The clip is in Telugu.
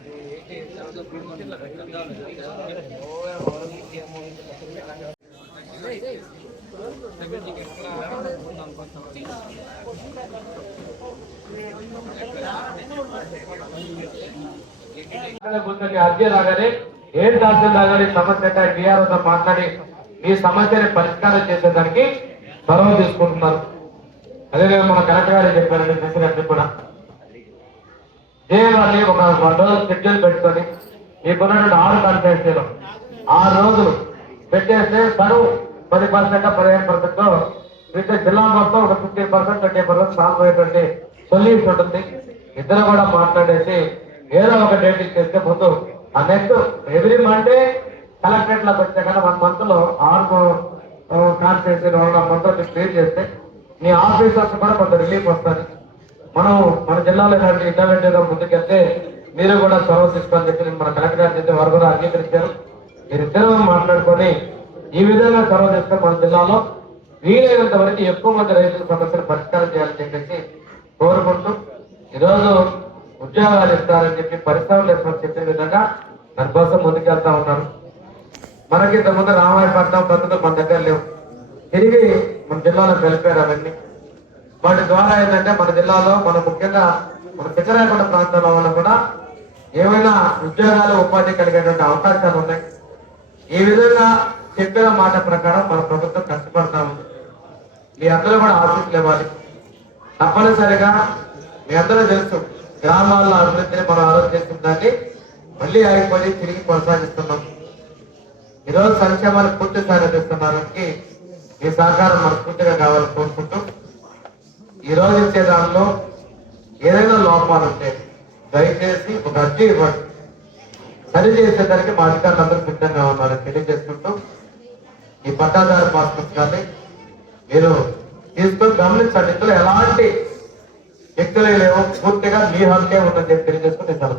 కార్యక్రమం Det var det అర్జీ రాగానే ఏం తహసీల్దార్ గారి సమస్య టీఆర్ఓ తో మాట్లాడి ఈ సమస్యని పరిష్కారం చేసేదానికి చొరవ తీసుకుంటున్నారు. అదేవిధంగా మన కలెక్టర్ గారు చెప్పారండి ప్రెసిడెంట్ కూడా. దేవాన్ని ఒక రోజు షెడ్యూల్ పెట్టుకొని మీకున్నటువంటి ఆరు కాన్ఫరెన్సీలు ఆరు రోజులు పెట్టేస్తే తను పది పర్సెంట్ పదిహేను పర్సెంట్ మిగతా జిల్లా మొత్తం ఒక fifteen percent twenty percent solve అయ్యేటువంటి సొల్యూషన్ ఉంటుంది. ఇద్దరు కూడా మాట్లాడేసి ఏదో ఒక డేట్ ఇచ్చేస్తే ముందు ఆ నెక్స్ట్ ఎవ్రీ మండే కలెక్టరేట్లో పెట్టే కదా వన్ మంత్లో ఆరు కాన్ఫరెన్స్ మంత్ క్లియర్ చేస్తే మీ ఆఫీసర్స్ కూడా కొంత రిలీఫ్ వస్తుంది మనం మన జిల్లాలో ఇలాంటి ఇన్నోవేటివ్ ముందుకెళ్తే మీరు కూడా స్వాగతిస్తారని చెప్పి నేను మన కలెక్టర్ గారు వారు కూడా అంగీకరించారు. మీరిద్దరూ మాట్లాడుకొని ఈ విధంగా స్వాగతిస్తే మన జిల్లాలో వీలైనంత వరకు ఎక్కువ మంది రైతుల సమస్యలు పరిష్కారం చేయాలని చెప్పేసి కోరుకుంటూ ఈరోజు ఉద్యోగాలు ఇస్తారని చెప్పి పరిశ్రమలు ఇస్తారని చెప్పే విధంగా దానికోసం ముందుకెళ్తా ఉన్నారు. మనకి ఇంతకుముందు రామాయపట్నం పద్ధతులు మన దగ్గర లేవు. తిరిగి మన జిల్లాలో కలిపారు అవన్నీ. వాటి ద్వారా ఏంటంటే మన జిల్లాలో మన ముఖ్యంగా మన శిఖరాయపట్ట ప్రాంతంలో వల్ల కూడా ఏమైనా ఉద్యోగాలు ఉపాధి కలిగేటువంటి అవకాశాలు ఉన్నాయి. ఈ విధంగా చెప్పిన మాట ప్రకారం మన ప్రభుత్వం కష్టపడతా ఉంది. మీ అందరూ కూడా ఆశీస్సులు ఇవ్వాలి. తప్పనిసరిగా మీ అందరూ తెలుసు గ్రామాల్లో అభివృద్ధిని మనం ఆలోచిస్తున్న దాన్ని మళ్ళీ ఆగిపోయి తిరిగి కొనసాగిస్తున్నాం. ఈరోజు సంక్షేమాన్ని పూర్తి స్థాయిలో తెస్తున్నానికి మీ సహకారం మనస్ఫూర్తిగా కావాలని కోరుకుంటూ ఈ రోజు ఇచ్చే దానిలో ఏదైనా లోపాలు ఉంటే దయచేసి ఒక అర్జీ ఇవ్వండి. సరి చేసేదానికి మా అధికారులు అందరూ సిద్ధంగా ఉన్నారని తెలియజేసుకుంటూ ఈ పట్టాదారు పాస్ పుస్తకాన్ని మీరు తీసుకొని గమనించండి. ఇందులో ఎలాంటి వ్యక్తులు లేవు. పూర్తిగా మీ హక్కే ఉందని చెప్పి తెలియజేసుకుని నేను